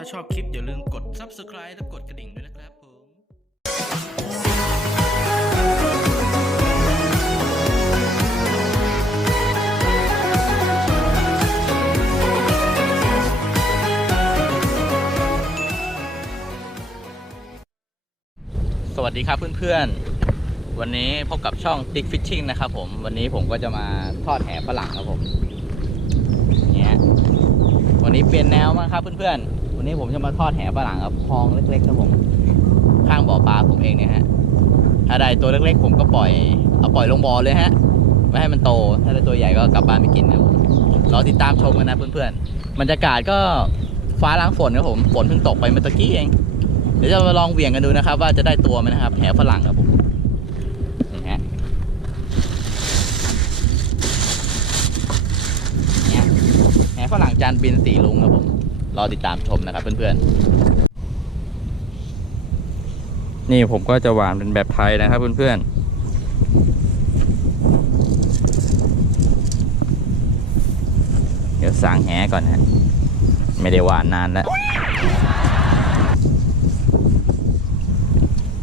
ถ้าชอบคลิปอย่าลืมกด subscribe และกดกระดิ่งด้วยนะครับผมสวัสดีครับเพื่อนๆ วันนี้พบกับช่อง Dick Fishing นะครับผม วันนี้ผมก็จะมาทอดแหฝรั่งครับผม เนี่ย วันนี้เปลี่ยนแนวมากครับเพื่อนๆ วันนี้ผมจะมาทอดแหฝรั่งครับคลองเล็กๆครับผมข้างบ่อปลาผมเองเนี่ยฮะถ้าได้ตัวเล็กๆ ผมก็ปล่อยเอาปล่อยลงบ่อเลยฮะไม่ให้มันโต ถ้าได้ตัวใหญ่ก็กลับบ้านไปกินครับผมรอติดตามชมกันนะเพื่อนๆบรรยากาศก็ฟ้าล้างฝนครับผมฝนเพิ่งตกไปเมื่อตะกี้เองเดี๋ยวจะมาลองเหวี่ยงกันดูนะครับ ว่าจะได้ตัวไหมนะครับแหฝรั่งครับผมนี่ฮะแหฝรั่งจานบินสีลุงครับผม รอติดตามชมนะครับเพื่อนๆ นี่ผมก็จะหวานเป็นแบบไทยนะครับเพื่อนๆเดี๋ยวสั่งแหก่อนฮะ ไม่ได้หวานนานแล้ว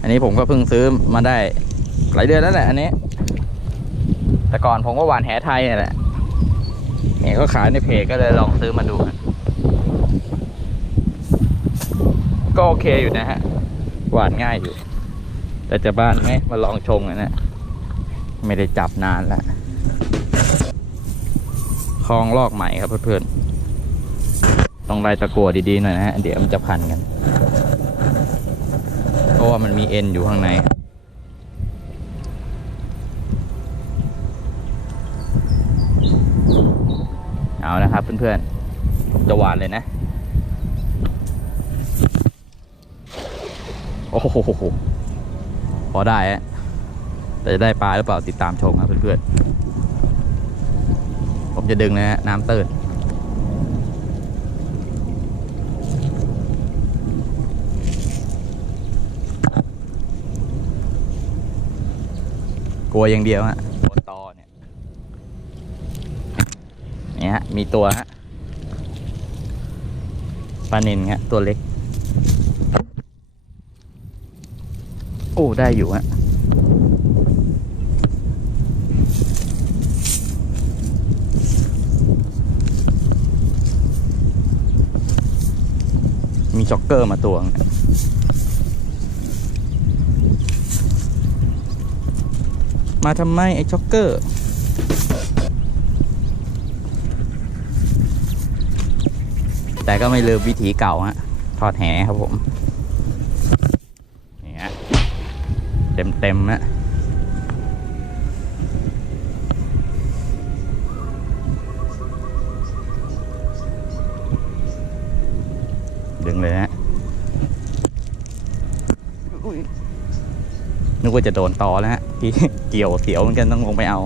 อันนี้ผมก็เพิ่งซื้อมาได้หลายเดือนแล้วแหละอันนี้ แต่ก่อนผมก็หวานแหไทยนี่แหละเห็นเขาขายในเพจก็เลยลองซื้อมาดูกัน ก็โอเคอยู่นะฮะ หวานง่ายอยู่ แต่จะบ้านไหมมาลองชงกันนะไม่ได้จับนานแล้วคลองลอกใหม่ครับเพื่อนๆต้องไล่ตะกัวดีๆหน่อยนะฮะ เดี๋ยวมันจะพันกันเพราะว่ามันมีเอ็นอยู่ข้างในเอานะครับเพื่อนๆผมจะหวานเลยนะ โอ้โหพอได้อะแต่จะได้ปลาหรือเปล่าติดตามชมครับเพื่อนๆ ผมจะดึงนะฮะน้ำตื้นกลัวอย่างเดียวฮะตัวตอเนี่ยเนี่ยฮะมีตัวฮะปลาเนินฮะตัวเล็ก อ้ได้อยู่ฮะมีจ็อกเกอร์มาตัวงมาทำไม ไอ้จ็อกเกอร์แต่ก็ไม่ลืมวิธีเก่าฮะ ทอดแหครับผม นี่ฮะ เต็มเต็มๆฮะดึงเลยฮะอุ๊ยนึกว่าจะโดนต่อแล้วฮะพี่เกี่ยวเสียวเหมือนกันต้องลงไปเอา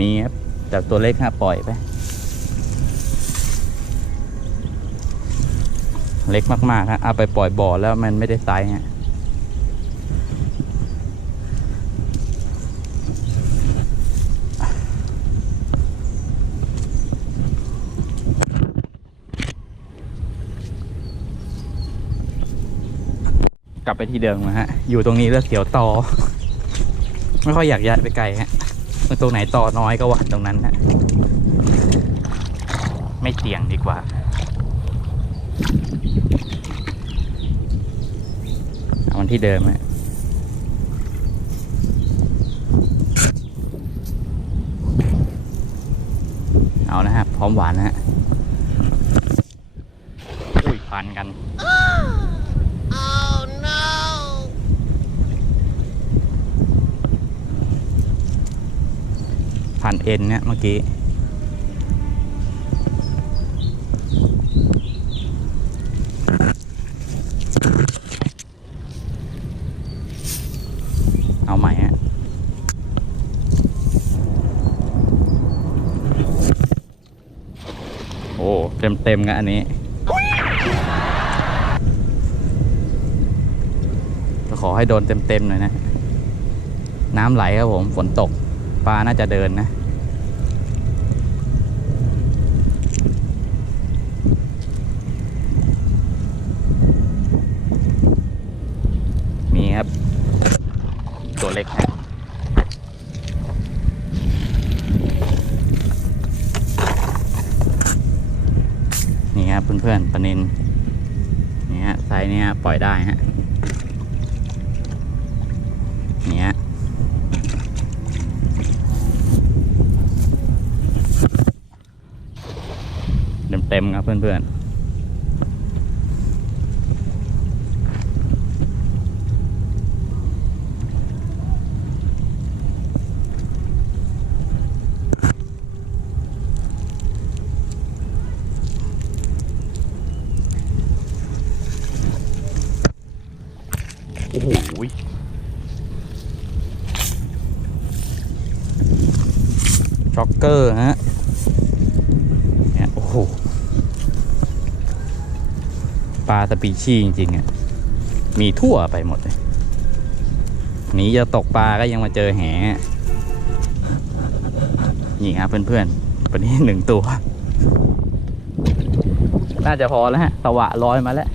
มีครับจากตัวเล็กฮะปล่อยไป เล็กมากๆฮะเอาไปปล่อยบ่อแล้วมันไม่ได้ไซส์ฮะกลับไปที่เดิมนะฮะ อยู่ตรงนี้แล้วเสียวต่อไม่ค่อยอยากย้ายไปไกลฮะตรงไหนต่อน้อยก็วาตรงนั้นนะไม่เสี่ยงดีกว่า เอามัน ที่เดิมฮะเอานะฮะพร้อมหวานนะฮะอุ้ยพันกันพันเอ็นเนี่ยเมื่อกี้ เอาใหม่ฮะ โอ้ เต็มกันอันนี้ ขอให้โดนเต็มๆหน่อยนะ น้ำไหลครับผม ฝนตกปปลาน่าจะเดินนะ มีครับ ตัวเล็กฮะนี่ครับ เพื่อนๆปลานินนี่ฮะไซส์นี้ปล่อยได้ฮะนี่ฮะเต็มๆครับเพื่อนๆ โอ้โหจ็อกเกอร์ฮะเนี่ยโอ้โหปลาสปีชีจริงๆอะมีทั่วไปหมดเลยหนีจะตกปลาก็ยังมาเจอแหนี่ครับเพื่อนๆวันนี้หนึ่งตัว น่าจะพอแล้วฮะสวะลอยมาแล้ว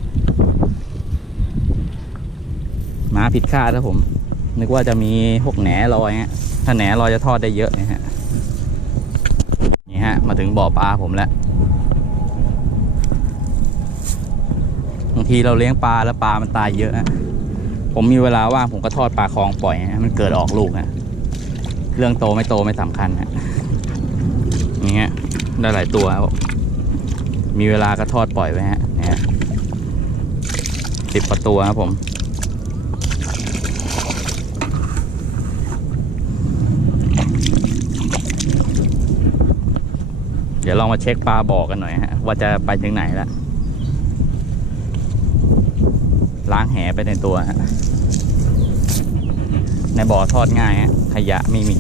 มาผิดคาดครับผม นึกว่าจะมีพวกแหนลอยฮะถ้าแหนลอยจะทอดได้เยอะนะฮะนี่ฮะ มาถึงบ่อปลาผมแล้วบางทีเราเลี้ยงปลาแล้วปลามันตายเยอะอะผมมีเวลาว่างผมก็ทอดปลาคลองปล่อยให้มันเกิดออกลูกฮะเรื่องโตไม่โตไม่สำคัญฮะนี่ฮะได้หลายตัวครับมีเวลาก็ทอดปล่อยไว้ฮะนี่ยสิบประตัวครับผม เดี๋ยวลองมาเช็คปลาบอกกันหน่อยฮะว่าจะไปถึงไหนแล้วล้างแหไปในตัวฮะในบ่อทอดง่ายฮะขยะไม่มี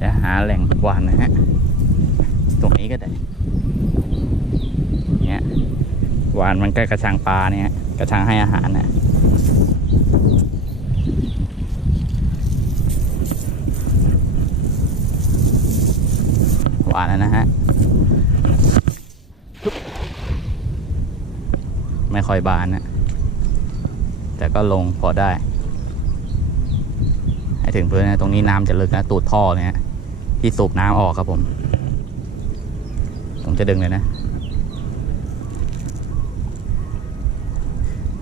จะหาแหล่งหวานนะฮะตรงนี้ก็ได้เนี่ยหวานมันใกล้กระชังปลาเนี่ย กระชังให้อาหารนะ หวานแล้วนะฮะ ไม่ค่อยบานนะ แต่ก็ลงพอได้ ให้ถึงพื้นนะ ตรงนี้น้ำจะลึกนะ ตูดท่อเนี่ยที่สูบน้ำออกครับผม ผมจะดึงเลยนะ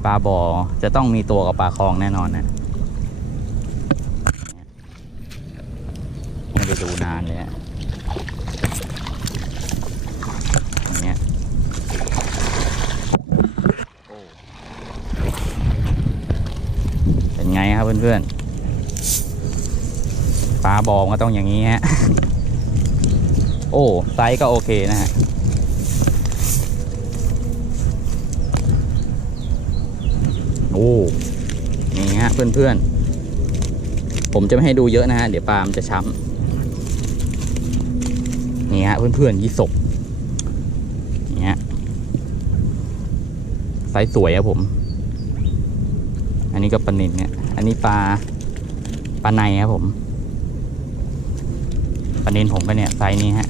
ปลาบ่อจะต้องมีตัวกับปลาคลองแน่นอนนะไม่ได้ดูนานเลยฮะอย่างเงี้ย เป็นไงครับเพื่อนๆปลาบองก็ต้องอย่างนี้ฮะ โอ้ไซส์ก็โอเคนะฮะโอ้นี่ฮะเพื่อนๆ ผมจะไม่ให้ดูเยอะนะฮะ เดี๋ยวปลามันจะช้ำนี่ฮะเพื่อนๆยี่สกนี่ฮะไซส์สวยครับผม อันนี้ก็ปลานิลเนี่ยอันนี้ปลาปลาในครับผมปลานิลผมก็เนี่ยไซส์นี้ฮะ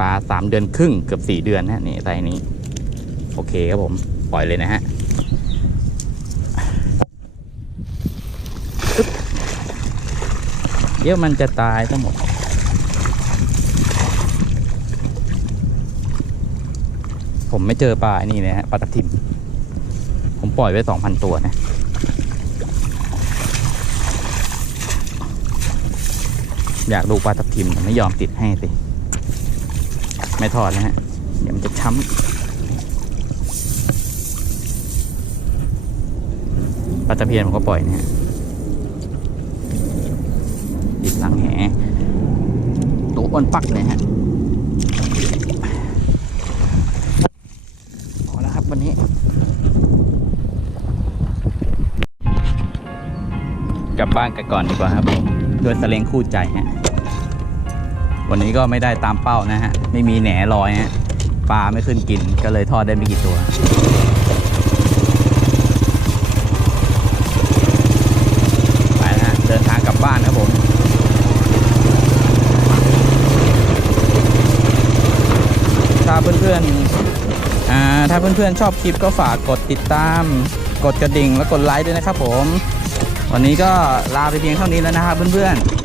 ปลาสามเดือนครึ่งเกือบสี่เดือนฮะนี่ไซส์นี้ โอเคครับผมปล่อยเลยนะฮะเดี๋ยวมันจะตายทั้งหมดผมไม่เจอปลาอ้นี่เลยฮะปลาตะทิม ผมปล่อยไว้สองพันตัวนะอยากดูปลาทับทิมไม่ยอมติดให้สิ ไม่ทอดนะฮะ เดี๋ยวมันจะช้ำปลาตะเพียนผมก็ปล่อยนะฮะติดหลังแหตัวอ้วนปักเลยฮะ บ้านกันก่อนดีกว่าครับด้วยสเลงคู่ใจฮะวันนี้ก็ไม่ได้ตามเป้านะฮะ ไม่มีแหนลอยฮะปลาไม่ขึ้นกินก็เลยทอดได้ไม่กี่ตัวไปนะฮะเดินทางกลับบ้านครับผมถ้าเพื่อนๆถ้าเพื่อนๆชอบคลิปก็ฝากกดติดตาม กดกระดิ่งและกดไลค์ด้วยนะครับผม วันนี้ก็ลาไปเพียงเท่านี้แล้วนะครับเพื่อนๆ